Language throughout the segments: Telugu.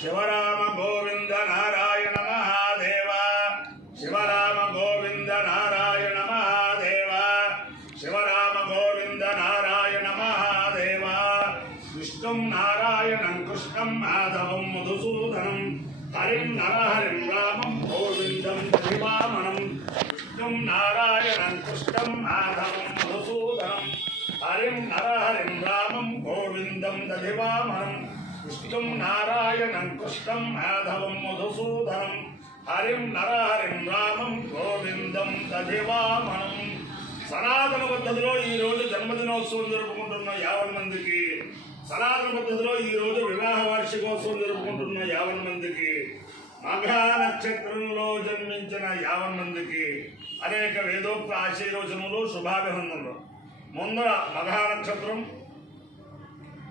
శివరామ గోవింద నారాయణ మహాదేవ శివరామ గోవింద నారాయణ మహాదేవ శివరామ గోవింద నారాయణ మహాదేవ విష్ణుం నారాయణం కృష్ణం మాధవం మధుసూదనం హరిం నరహరిం రామం గోవిందం శ్రీవామనం విష్ణుం నారాయణం కృష్ణం మాధవం మధుసూదనం హరిం నరహరిం రామం గోవిందం దధివామనం విష్ణుం నారాయణం కృష్ణం మాధవం మధుసూదనం హరిం నరహరిం రామం గోవిందం దధివామనం. సనాతన పద్ధతిలో ఈరోజు జన్మదినోత్సవం జరుపుకుంటున్న 50 మందికి, సనాతన పద్ధతిలో ఈరోజు వివాహ వార్షికోత్సవం జరుపుకుంటున్న 50 మందికి, మఘా నక్షత్రంలో జన్మించిన 50 మందికి అనేక వేదోక్త ఆశీర్వచనములు, శుభాభినందనలు. ముందర మఘా నక్షత్రం,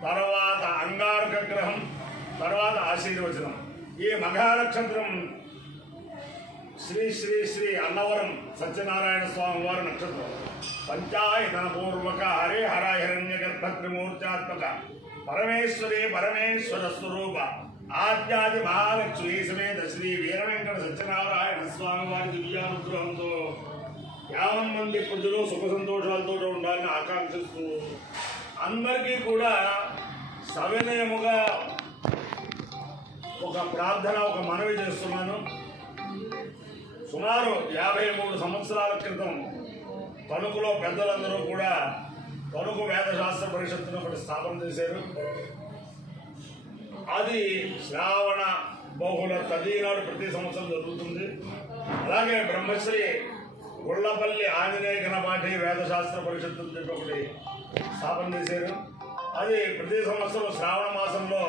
తర్వాత అంగారక గ్రహం, తర్వాత ఆశీర్వచనం. ఈ మఘా నక్షత్రం శ్రీ శ్రీ శ్రీ అన్నవరం సత్యనారాయణ స్వామి వారి నక్షత్రం. పంచాయతన పూర్వక హరే హర హిరణ్య గర్భ త్రిమూర్త్యాత్మక పరమేశ్వరి పరమేశ్వర స్వరూప ఆద్యాది మహాలక్ష్మి సమేత శ్రీ వీరవెంకట సత్యనారాయణ స్వామి వారి దివ్యానుగ్రహంతో 50 మంది ప్రజలు సుఖ సంతోషాలతో ఉండాలని ఆకాంక్షిస్తూ అందరికీ కూడా సవినయముగా ఒక ప్రార్థన, ఒక మనవి చేస్తున్నాను. సుమారు 53 సంవత్సరాల క్రితం తణుకులో పెద్దలందరూ కూడా తణుకు వేదశాస్త్ర పరిషత్తును ఒకటి స్థాపన చేశారు. అది శ్రావణ బహుళ తదీనాడు ప్రతి సంవత్సరం జరుగుతుంది. అలాగే బ్రహ్మశ్రీ గుళ్ళపల్లి ఆంజనేయ గణపాఠి వేదశాస్త్ర పరిషత్తు అని చెప్పి ఒకటి స్థాపన చేశారు. అది ప్రతి సంవత్సరం శ్రావణ మాసంలో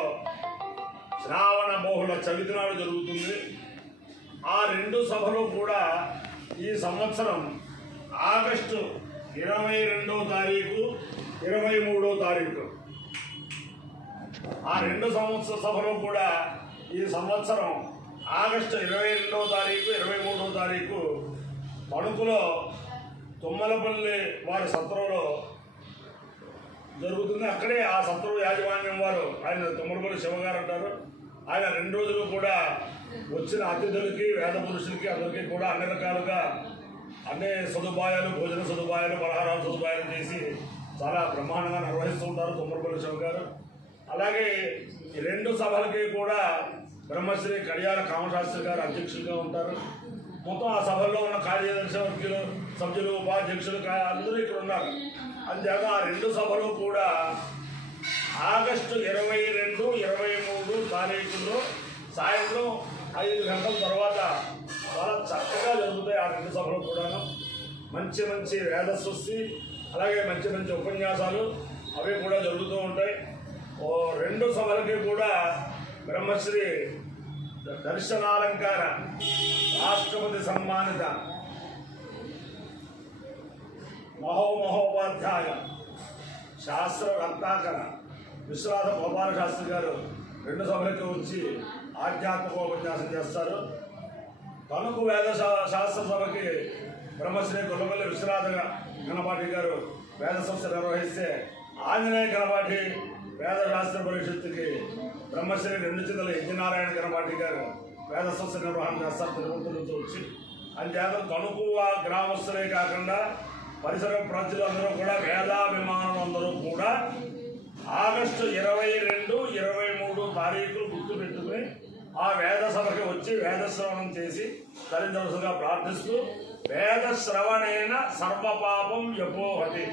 శ్రావణ బహుళ చవితి నాడు జరుగుతుంది. ఆ 2 సభలు కూడా ఈ సంవత్సరం ఆగస్టు 22వ తారీఖు, 23వ తారీఖు ఆ 2 సభలు కూడా ఈ సంవత్సరం ఆగస్టు 22వ తారీఖు, 23వ తారీఖు తణుకులో తుమ్మలపల్లి వారి సత్రంలో జరుగుతుంది. అక్కడే ఆ సత్రం యాజమాన్యం వారు, ఆయన తుమ్మలపల్లి శివగారు అంటారు, ఆయన 2 రోజులు కూడా వచ్చిన అతిథులకి, వేద పురుషులకి అందరికీ కూడా అన్ని రకాలుగా అన్ని సదుపాయాలు, భోజన సదుపాయాలు, పలహారాల సదుపాయాలు చేసి చాలా బ్రహ్మాండంగా నిర్వహిస్తూ ఉంటారు తుమ్మలపల్లి శివగారు. అలాగే ఈ 2 సభలకి కూడా బ్రహ్మశ్రీ కళ్యాణ కామశాస్త్రి గారు అధ్యక్షులుగా ఉంటారు. మొత్తం ఆ సభల్లో ఉన్న కార్యదర్శి వర్గీయులు, సభ్యులు, ఉపాధ్యక్షులు అందరూ ఇక్కడ ఉన్నారు. అంతేక ఆ 2 సభలు కూడా ఆగస్టు 22, 23 తారీఖుల్లో సాయంత్రం 5 గంటల తర్వాత చాలా చక్కగా జరుగుతాయి. ఆ 2 సభలు కూడాను మంచి మంచి వేదస్వస్తి, అలాగే మంచి మంచి ఉపన్యాసాలు అవి కూడా జరుగుతూ ఉంటాయి. 2 సభలకి కూడా బ్రహ్మశ్రీ దర్శనాలంకార రాష్ట్రపతి సన్మానిత మహోపాధ్యాయ శాస్త్ర రత్నాకర విశ్వనాథ గోపాల శాస్త్రి గారు 2 సభలకి వచ్చి ఆధ్యాత్మిక ఉపన్యాసం చేస్తారు. తణుకు వేద శాస్త్ర సభకి బ్రహ్మశ్రీ గుల్లపల్లి విశ్వనాథ గణపాఠి గారు వేద సంస్థ నిర్వహిస్తే, ఆంజనేయ గణపాఠి వేద శాస్త్ర పరిషత్తుకి బ్రహ్మశ్రీ 2 చింతల యజ్ఞనారాయణ గణపాఠి గారు వేద సంస్థ నిర్వహణ చేస్తారు తిరుపతి నుంచి వచ్చి. అంతేత తణుకు గ్రామస్తులే కాకుండా పరిసర ప్రజలు అందరూ కూడా, వేదాభిమానులందరూ కూడా ఆగస్టు 22, 23 తారీఖులు గుర్తుపెట్టుకుని ఆ వేద సభకి వచ్చి వేదశ్రవణం చేసి తల్లిదండ్రులుగా ప్రార్థిస్తూ, వేద శ్రవణేన సర్వపాపం యపోహతి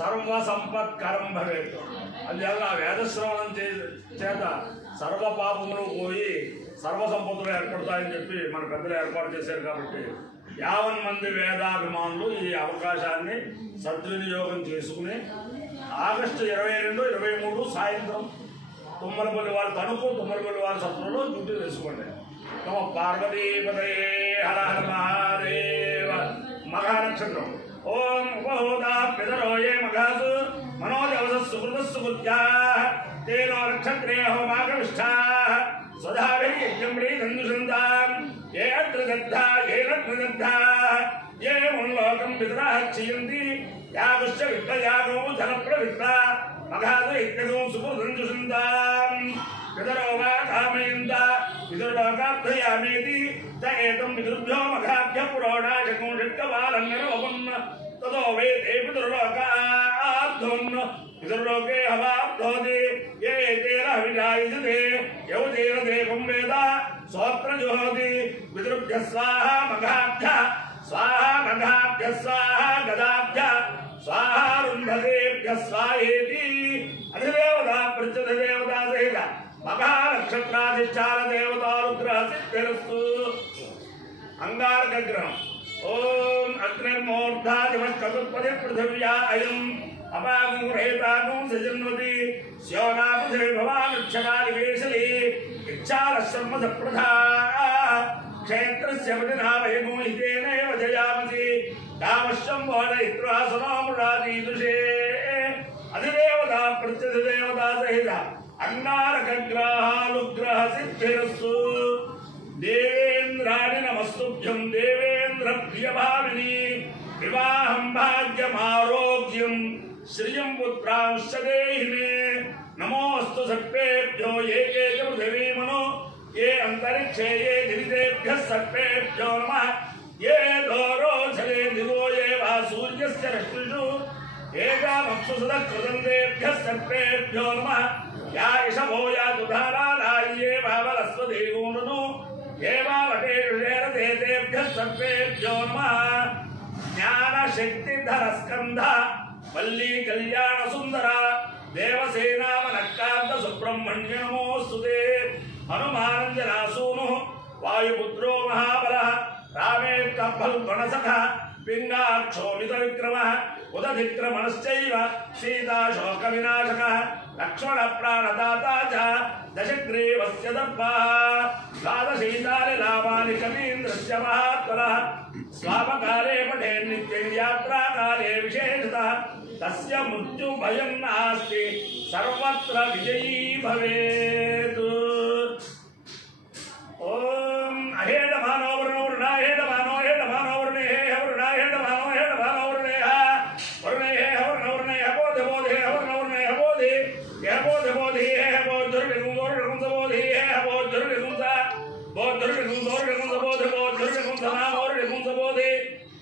సర్వ సంపత్కరం భవేత్. అందువల్ల ఆ వేదశ్రవణం చేత సర్వపాపములు పోయి సర్వసంపత్తులు ఏర్పడతాయని చెప్పి మన పెద్దలు ఏర్పాటు చేశారు. కాబట్టి 50 మంది వేదాభిమానులు ఈ అవకాశాన్ని సద్వినియోగం చేసుకుని ఆగస్టు 22, 23 సాయంత్రం తుమ్మలపల్లి వారి తణుకు, తుమ్మలపల్లి వారి సత్రంలో డ్యూటీ వేసుకోండి. తమ పార్వతీపదే హర హర మహాదేవ. మఘా నక్షత్రం. ఓం ఉపహోదా పితరోయే మఘాసు మనోజవసస్సు కృతస్సు బుద్ధ్యాః తేనో నక్షత్రే హోమాగమిష్ఠాః స్వధాభిర్యజ్ఞం ప్రీతందుషంతాం ఏ అత్ర దగ్ధా ఏ రత్న దగ్ధాః ఏ ముల్లోకం పితరాః క్షీయంతి యాగశ్చ విద్యాగో ధన ప్రవిత్త మఘాసు యజ్ఞం సుకృతందుషంతాం పితరో कामयन्त पितृलोकार्थयामेति त एतं पितृभ्यो मघाभ्य पुरोडाशकं षट्कपालन्नरोपन् ततो वेदे पितृलोकार्थोन् पितृलोके हवाब्धोति ये तेन हविषायुधे यौतेन देवं वेद स्वत्र जुहोति पितृभ्यः स्वाहा मघाभ्यः स्वाहा मघाभ्यः स्वाहा गदाभ्यः स्वाहा रुन्धतेभ्यः स्वाहेति अधिदेवता प्रत्यधिदेवता सहित मघानक्षत्राधिष्ठान देवतानुग्रह सिद्धिरस्तु अंगारकग्रहम् ओम अग्निर्मूर्धादिवत्कल्पति पृथिव्या अयम् अपागुरेतागुं सजन्वति स्योनापृथिवी भवानुच्छकालिवेशली इच्छालशर्मसप्रधा क्षेत्रस्य पतिनावयगुं हितेनैव जयामसि कामश्चं बोधयित्वा समामुरादीदृशे अधिदेवता प्रत्यधिदेवता सहित अंगारकग्रहानुग्रह सिद्धिरस्तु देवेन्द्राणि नमस्तुभ्यं देवेन्द्र प्रियभामिनी विवाहं भाग्यमारोग्यं श्रियं पुत्रांश्च देहि मे नमोऽस्तु सर्पेभ्यो ये के च पृथिवीमनो ये अंतरिक्षे ये गिरितेभ्यः सर्पेभ्यो नमः ये दोरोचले दिवो ये वा सूर्यस्य रश्मिषु एकामप्सुसुतकृदन्तेभ्यः सर्पेभ्यो नमः या इषभो या दुधारा ये भावलस्वदेवोनुनु ये वा वटेषेरदेतेभ्यः सर्पेभ्यो नमः ज्ञानशक्तिधरस्कन्ध वल्ली कल्याणसुन्दर देवसेनामनक्कान्त सुब्रह्मण्य नमोऽस्तुते हनुमानञ्जनासूनुः वायुपुत्रो महाबलः रामेर्कफल्गुणसखः पिङ्गाक्षोभितविक्रमः उदधिक्रमणश्चैव सीताशोकविनाशकः लक्ष्मणप्राणदाता च दशग्रीवस्य दर्पः द्वादशीतानि लाभानि कवीन्द्रस्य महात्मनः स्वापकाले पठेन् नित्यं यात्राकाले विशेषतः तस्य मृत्युभयं नास्ति सर्वत्र विजयी भवेत्। ओम अहेडमानो वरुणा हेडमानो हेडमानो वरुणे वरुणा हेडमानो हेडमानो वरुणे वरुणे वरुणे बोधे बोधे वरुणे बोधे यह बोधे बोधे है बोध दुर्गुण बोधे है बोध दुर्गुण बोध दुर्गुण बोधे बोध दुर्गुण समा बोधे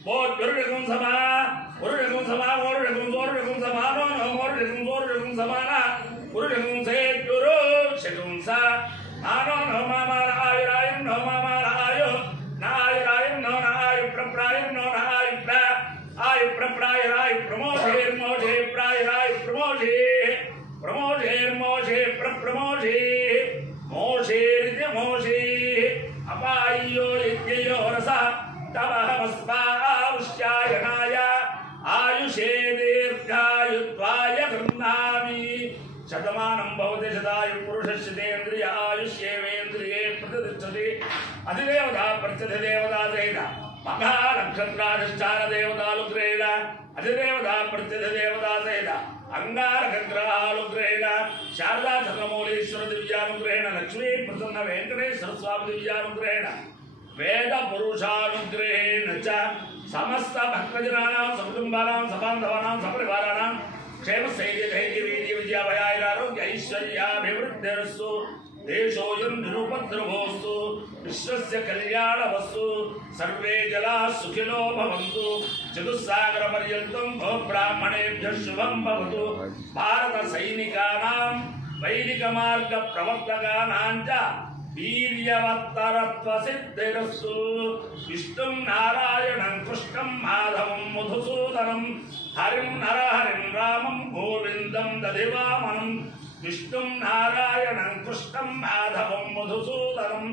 बोध दुर्गुण समा दुर्गुण समा दुर्गुण समानो दुर्गुण समाना दुर्गुण से गुरु शकुन सा आनो नो मामा आयुरायु नो मामा आयु नायुरायु नो नायु प्रप्रायु नो नायु प्रा आयु प्रप्राय रायु प्रमोषे मोषे प्राय रायु प्रमोषे प्रमोषे मोषे प्रप्रमोषे मोषे रिद्य मोषे अपायो यज्ञयो रसा तवहमस्माउष्यायनाय आयुषे दीर्घायुत्वाय गृह्णामि शतमानं भवति शतायु पुरुषस्येन्द्रिय आयुष्येवेन्द्रिये प्रतिष्ठति अधिदेवता प्रत्यधिदेवता सहित मघानक्षत्राधिष्ठान देवतानुग्रहेण अधिदेवता प्रत्यधिदेवता सहित अंगारकग्रहानुग्रहेण शारदा चन्द्रमौलीश्वर दिव्यानुग्रहेण लक्ष्मी प्रसन्न वेंकटेश्वर स्वामी दिव्यानुग्रहेण वेद पुरुषानुग्रहेण च समस्त भक्तजनानां सकुटुम्बानां सबान्धवानां सपरिवाराणां क्षेम स्थैर्य धैर्य वीर्य विद्या भयारोग्य ऐश्वर्याभिवृद्धिरस्तु देशोऽयं निरुपद्रवोऽस्तु विश्वस्य कल्याणवस्तु सर्वे जनाः सुखिनो भवन्तु चतुस्सागरपर्यन्तं भव ब्राह्मणेभ्यः शुभं भवतु भारत सैनिकानां वैदिकमार्ग प्रवर्तकानां च वीर्यवत्तरत्वसिद्धिरस्तु विष्णुं नारायणं कृष्णं माधवं मधुसूदनं हरिं नरहरिं रामं गोविन्दं दधिवामनं विष्णुं नारायणं कृष्णं माधवं मधुसूदनं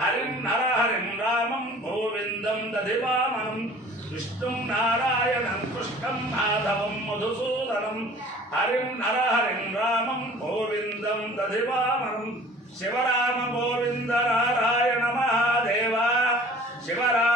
हरिं नरहरिं रामं गोविन्दं दधिवामनं विष्णुं नारायणं कृष्णं माधवं मधुसूदनं हरिं नरहरिं रामं गोविन्दं दधिवामनं शिवराम गोविंद नारायण महादेव शिवराम